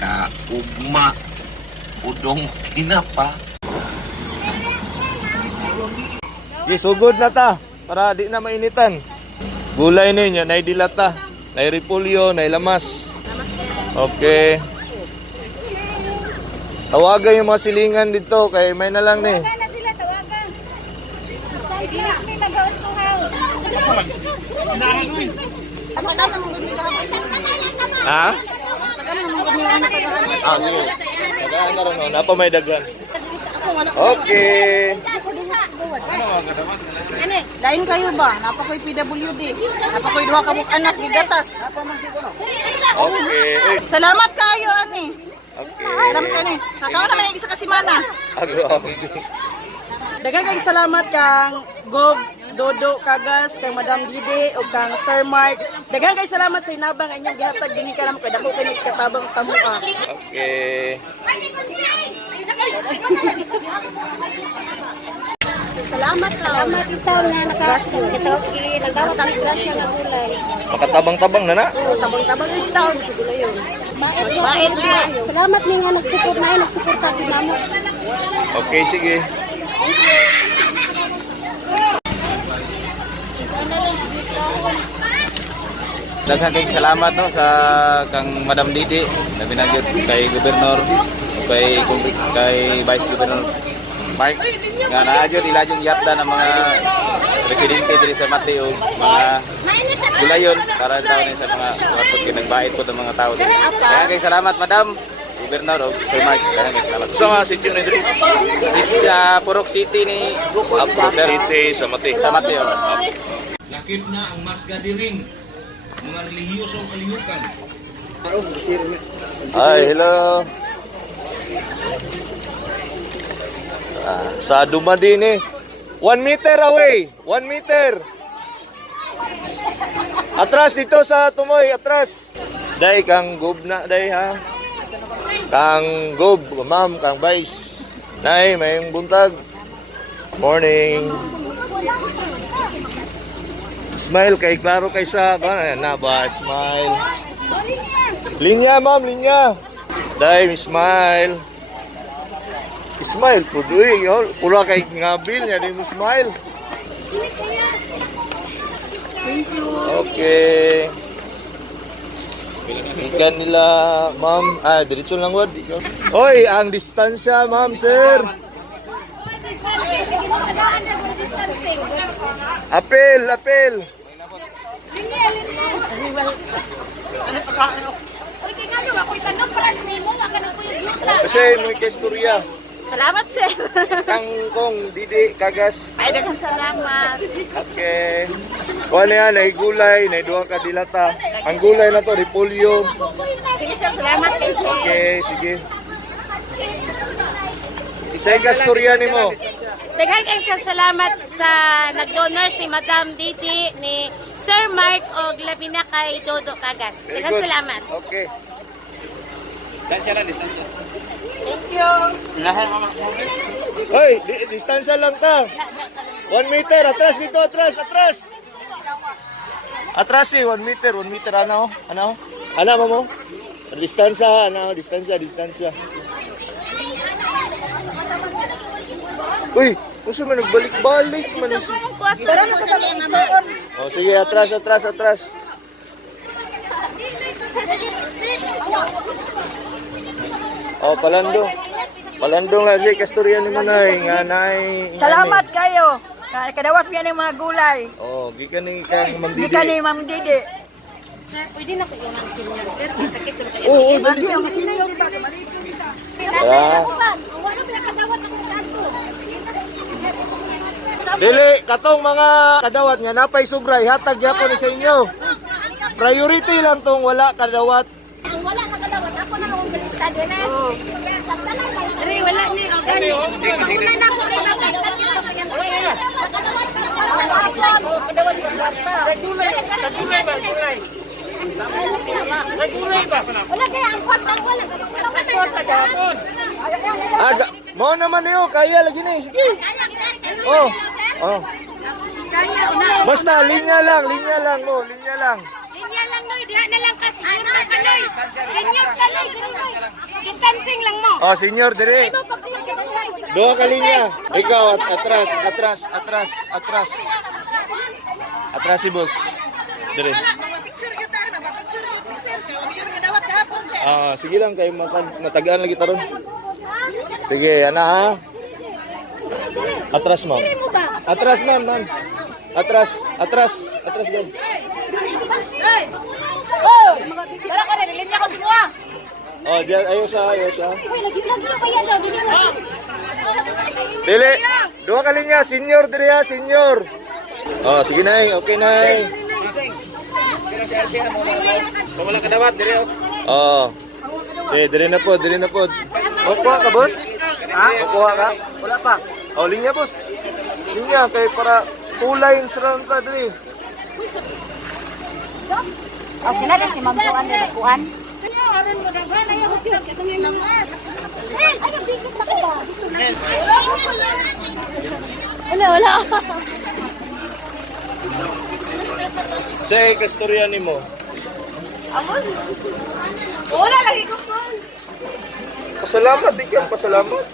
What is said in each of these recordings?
Kaugma. Udong tinapa. Sugod na ta para di na mainitan. Gulay ninyo, nay dilata, nay repolyo, nay lamas. Okay. Tawagan yung mga silingan dito kay may na lang ni. Tawagan na sila, tawagan. Hindi na kami nag-hostuhaw. Ha? Ah, sige. Dagaan na rin, napa may dagan. Okay. Ani, lain kayo ba? Napakoy PWD. Napakoy duha ka buk anak di gatas. Okay. Salamat kayo ani. Okay. Salamat ani. Kakaon naman yung isa ka semana. Daghang kay salamat kang Gob Dodo Kagas, kang Madam Didi o kang Sir Mark. Daghang kay salamat sa inabang inyong gihatag dinhi ka namo kay dako kini katabang sa mua. Okay. Salamat itaw na nagdawat ang grasya nga gulay. Makatabang-tabang na na. Tabang-tabang itaw sa gulay yun. Bait na. Salamat ni nga nagsupport na nagsuporta din namo. Okay, sige. Daghang kay salamat no sa kang Madam Didi na binagyot kay Gobernador kay Vice Governor Mark nga naadyo ilajong yatda ng mga residente diri sa Mateo mga gulayon para daw ni sa mga kapos nagbayad po ng mga tao diri. Daghang kay salamat Madam Gobernador kay Mark. Daghang kay salamat. Sa mga sitio ni diri. Purok City ni Purok City sa Mateo. Lakip na ang mas gadiring mga relihiyosong kalihukan. Hi, hello. Sa Dumadi ni 1 meter away, 1 meter. Atras dito sa Tumoy, atras. Day kang gob na day ha. Kang gob, ma'am, kang vice. Nay, mayong buntag. Morning. Smile kay klaro kay sa na ba smile. Linya ma'am, linya. Day, smile. Smile po doy, pula kay ngabil niya di mo smile. Okay. Ikan nila, ma'am. Diretso lang wad. Oy, ang distansya, ma'am, sir. Apel. Kasi may kasturya. Salamat sir. Kangkong, Didi, Kagas. Ay daghang salamat. Okay. Kuha na yan, ay gulay, na duha ka dilata. Ang gulay na to, repolyo. Sige sir, salamat kay sir. Okay, sige. Isa'y kasturya ni mo. Daghang kay salamat sa nag-donor si Madam Didi ni Sir Mark o Labina kay Dodo Kagas. Very Daghang good. salamat. Okay. Thank you. Hoy, distansya lang ta. 1 meter, atras dito, atras. Atras 1 meter, ano? Ano mo? Distansya, distansya. Uy, gusto mo nagbalik-balik man. Tara na sa tabi. Oh, sige, atras. Oh, palandong lang si kasturya ni Manay, nga nay. Salamat kayo. Kadawat niya ng mga gulay. Oh, gikan ni kang Ma'am Di Didi. ka ni Ma'am Didi. Sir, pwede na ko yung mga senior, sir. Sakit ko kayo. Oo, Magi ang makinyong ta, malikong ta. Wala pala kadawat ako sa ato. Dili, katong mga kadawat nga napay sobra, hatag yapon ni sa inyo. Priority lang tong wala kadawat. Ang wala sa kadawat, ako na akong galistado na. Ari, wala ni. Una na ako rin ang wala kaya ang kwartang wala. Mo naman niyo, kaya lagi na. Sige. Oh. Basta linya lang mo, linya lang. Linya lang noy, diha na lang kasi. Yun pa ka noy. dancing lang mo. Oh, senior dire. Dua kalinya. Ikaw atras, atras, atras, atras. Atras si boss. Dire. Picture yun tayo na. Picture yun ni sir. Yun kadawat kahapon sir. Ah, sige lang kayo matagaan lagi taron. Sige, ana ha. Atras ma'am. Atras ma'am, ma'am. Atras, atras, atras gan. Oh! Tara ko rin. Linya ko sinuha. Oh, diyan ayo siya. Uy, lagi pa yan daw. Dili mo. Dili. Dua kalinya senior dire ha, senior. Oh, sige nay, okay nay. Wala ka dawat dire. Oh. Dire na po, dire na po. Kuha ka, boss? Ha? Kuha ka? Wala pa. Oh, linya, boss. Linya, kay para kulay sa ranta dire. Oh, sinali si Ma'am Joan na kuan. Aron mo na ba? Ayaw ko siya. Itong yung mga. Ay, bigit na ko ba? Wala. Say, kastorya ni mo. Wala lagi ko po. Pasalamat, di ka pasalamat.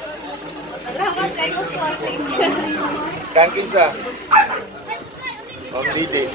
Salamat kayo po. Thank you. Kangkin sa. Ma'am Didi.